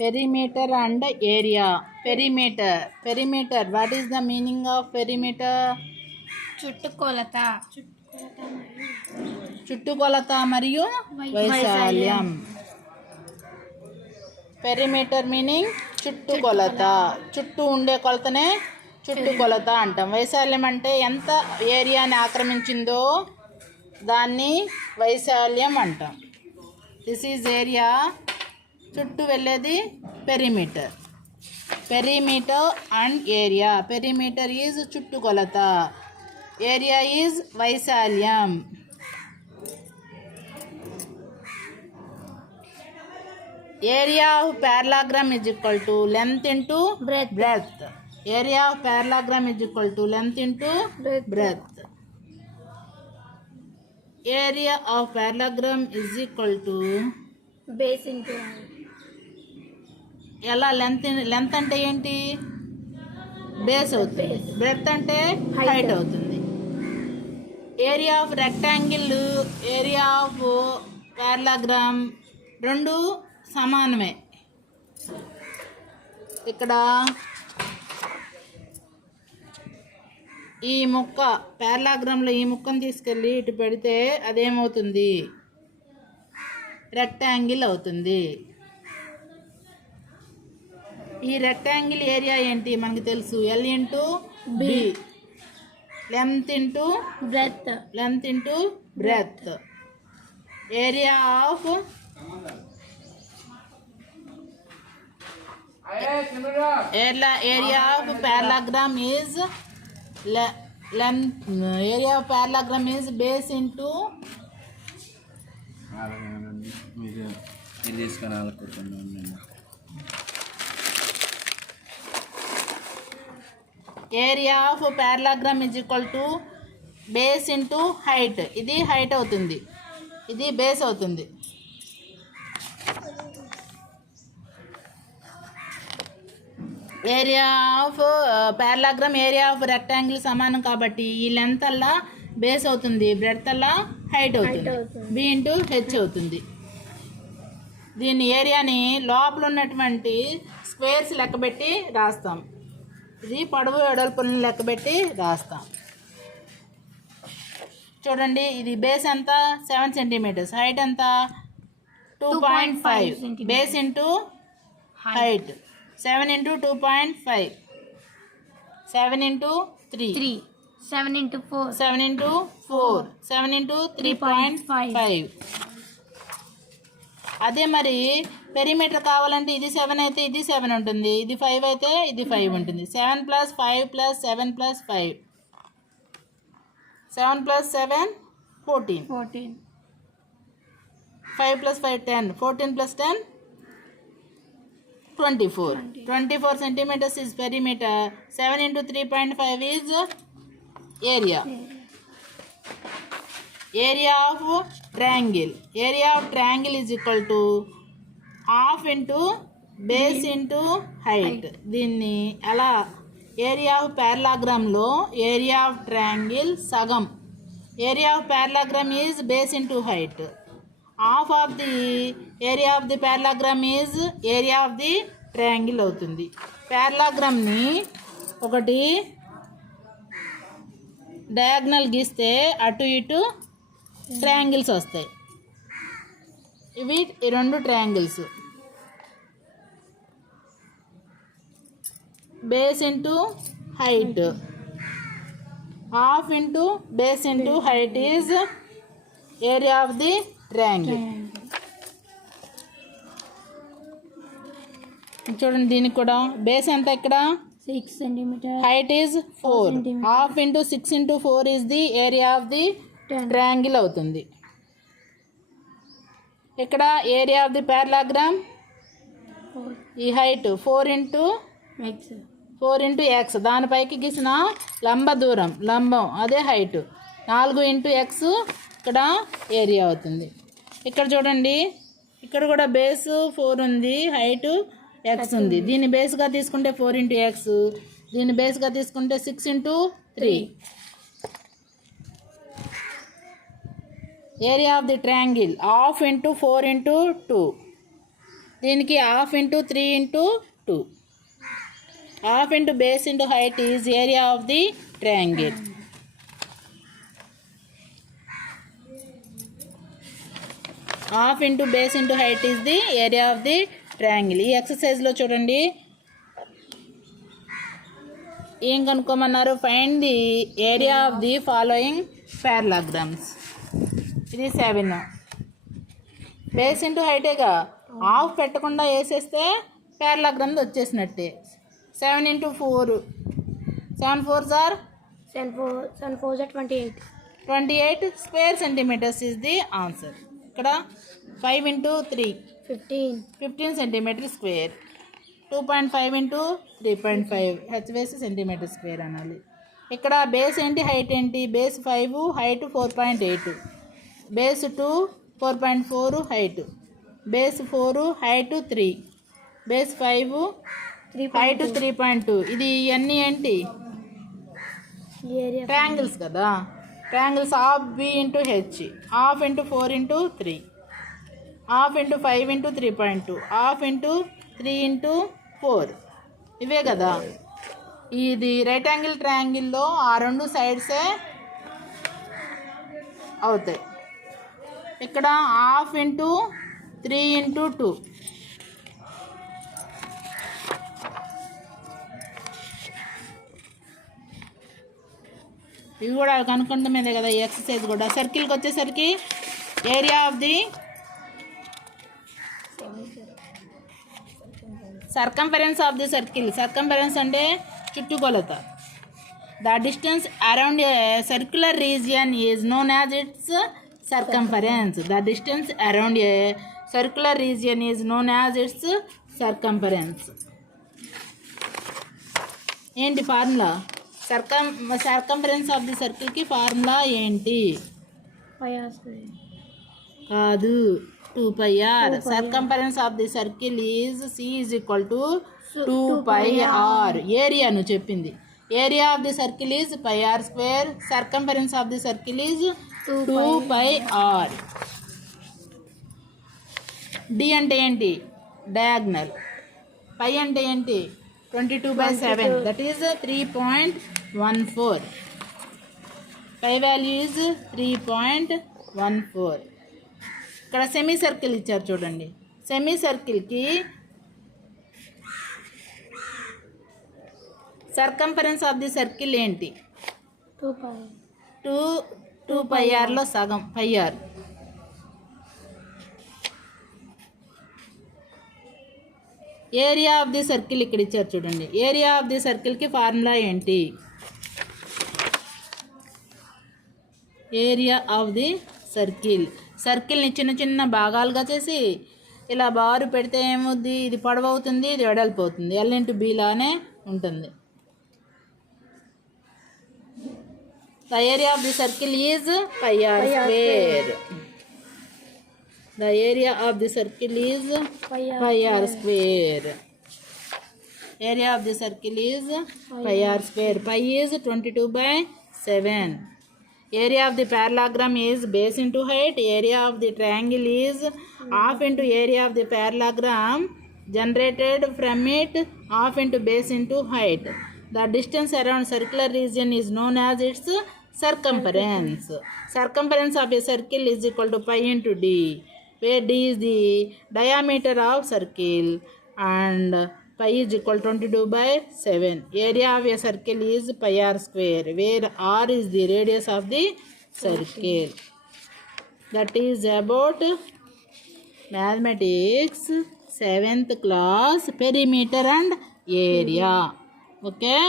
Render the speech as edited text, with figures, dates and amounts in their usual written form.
Perimeter and area. Perimeter. What is the meaning of perimeter? చుట్టుకొలత మరియు వైశాల్యం. Perimeter meaning చుట్టుకొలత. చుట్టూ ఉండే కొలతనే చుట్టుకొలత అంటాం. వైశాల్యం అంటే ఎంత ఏరియాని ఆక్రమించిందో దాన్ని వైశాల్యం అంటాం. This is area. చుట్టూ వెళ్ళేది perimeter. Perimeter and area. Perimeter is చుట్టుకొలత, ఏరియా ఈజ్ వైశాల్యం. Area of parallelogram is equal to length into breadth. Area of parallelogram is equal to length into breadth. Area of parallelogram is equal to base into ఎలా length అంటే ఏంటి? Base అవుతుంది. Breadth అంటే height అవుతుంది. Area of rectangle, area of parallelogram రెండు సమానమే. ఇక్కడ ఈ ముక్క పారలాగ్రామ్లో ఈ ముక్కను తీసుకెళ్ళి ఇటు పెడితే అదేమవుతుంది? రెక్టాంగిల్ అవుతుంది. ఈ రెక్టాంగిల్ ఏరియా ఏంటి మనకు తెలుసు, L into B. Length into breadth. Area of parallelogram is length. Area of parallelogram is base into area of parallelogram is equal to base into height. ఇది హైట్ అవుతుంది, ఇది బేస్ అవుతుంది. Area of parallelogram area of rectangle సమానం కాబట్టి ఈ లెంత్ అలా బేస్ అవుతుంది, బ్రెడ్త్ అలా హైట్ అవుతుంది. బి ఇంటూ హెచ్ అవుతుంది. దీని ఏరియాని లోపల ఉన్నటువంటి స్క్వేర్స్ లెక్కబెట్టి రాస్తాం. ఇది పొడవు వెడల్పులను లెక్కబెట్టి రాస్తాం. చూడండి, ఇది బేస్ ఎంత? 7 సెంటీమీటర్స్. హైట్ ఎంత? 2.5. Base into height. 7 into 2.5. 7 into 3. 7 into 4. 7 into 4. 7 into 3.5. అదే మరి పెరిమీటర్ కావాలంటే ఇది 7 అయితే ఇది 7 ఉంటుంది, ఇది 5 అయితే ఇది 5 ఉంటుంది. 7 + 5 + 7 + 5. 7 + 7 14. 5 + 5 10. 14 + 10 24. 24 centimeters is perimeter. 7 into 3.5 is area. Area of triangle. Area of triangle is equal to half into base into height. దీన్ని అలా area of parallelogram area of triangle సగం. Area of parallelogram is base into height. Half of the area of the parallelogram is area of the triangle అవుతుంది. parallelogramని ఒకటి డయాగ్నల్ గీస్తే అటు ఇటు ట్రయాంగిల్స్ వస్తాయి. ఇవి ఈ రెండు triangles. Base into height. Half into base into height is area of the triangle. చూడండి, దీనికి కూడా బేస్ ఎంత? ఇక్కడ 6 centimeter. Height is 4. Half into 6 into 4 is the area of the triangle అవుతుంది. ఇక్కడ ఏరియా ఆఫ్ ది parallelogram ఈ హైట్ 4 into x. దానిపైకి గీసిన లంబ దూరం, లంబం అదే హైట్. 4 into x ఇక్కడ ఏరియా అవుతుంది. ఇక్కడ చూడండి, ఇక్కడ కూడా బేస్ 4 ఉంది, హైట్ x ఉంది. దీన్ని బేస్గా తీసుకుంటే 4 into x, దీన్ని బేస్గా తీసుకుంటే 6 into 3. Area of the triangle half into 4 into 2. దీనికి half into 3 into 2. Half into base into height is area of the triangle. Half into base into height is the area of the triangle. ఈ ఎక్సర్సైజ్లో చూడండి ఏం కనుక్కోమన్నారు, find the area of the following parallelograms. ఇది 7. Base into హైటేగా, half పెట్టకుండా వేసేస్తే parallelogram వచ్చేసినట్టే. 7 into 4, 7 4s are 7 4s are 28. 28 square centimeters is the answer. ఇక్కడ 5 into 3 15 centimeter square. 2.5 into 3.5 H వేసి సెంటీమీటర్ స్క్వేర్ అనాలి. ఇక్కడ బేస్ ఏంటి, హైట్ ఏంటి, base 5 height 4.8, base 2 4.4 height, base 4 height 3, base 5 height 3.2. ఇది ఇవన్నీ ఏంటి, ట్రయాంగిల్స్ కదా. Triangles half B into H, half into 4 into 3, half into 5 into 3.2, half into 3 into 4. ఇవే కదా. ఇది రైట్ యాంగిల్ ట్రయాంగిల్లో ఆ 2 సైడ్సే అవుతాయి. ఇక్కడ హాఫ్ ఇంటూ 3 ఇంటూ 2, ఇవి కూడా కనుక్కుంటామేదే కదా. ఈ ఎక్సర్సైజ్ కూడా సర్కిల్కి వచ్చేసరికి area of the circumference of the circle. Circumference అంటే చుట్టుకొలత. The distance around a circular region is known as it's circumference. The distance around a circular region is known as its circumference. ఏంటి ఫార్ములా, సర్కంఫరెన్స్ ఆఫ్ ది సర్కిల్కి formula ఏంటి, కాదు 2πr. Circumference of the circle is C is equal to 2πr. ఏరియాను చెప్పింది. Area of the circle is πr square. Circumference of the circle is 2πr. D అంటే ఏంటి, diagonal. Pi అంటే ఏంటి, 22/7, that is 3.14. Pi value is 3.14. ఇక్కడ semi circle ఇచ్చారు చూడండి. Semi సర్కిల్కి సర్కంఫరెన్స్ ఆఫ్ ది సర్కిల్ ఏంటి, 2πrలో సగం πr. Area of the circle ఇక్కడ ఇచ్చారు చూడండి. ఏరియా ఆఫ్ ది సర్కిల్కి ఫార్ములా ఏంటి, ఏరియా ఆఫ్ ది సర్కిల్. సర్కిల్ని చిన్న చిన్న భాగాలుగా చేసి ఇలా బారు పెడితే ఏమవుద్ది, ఇది పొడవవుతుంది, ఇది వెడల్పు అవుతుంది. L ఇంటూ B లానే ఉంటుంది. The area of the circle is πr square. The area of the circle is πr square. Area of the circle is πr square. Pi is 22/7. Area of the parallelogram is base into height. Area of the triangle is half into area of the parallelogram generated from it, half into base into height. The distance around circular region is known as its circumference. Circumference of a circle is equal to pi into d, where d is the diameter of circle and pi is equal to 22/7. Area of a circle is πr square, where r is the radius of the circle. That is about mathematics 7th class, perimeter and area. Okay.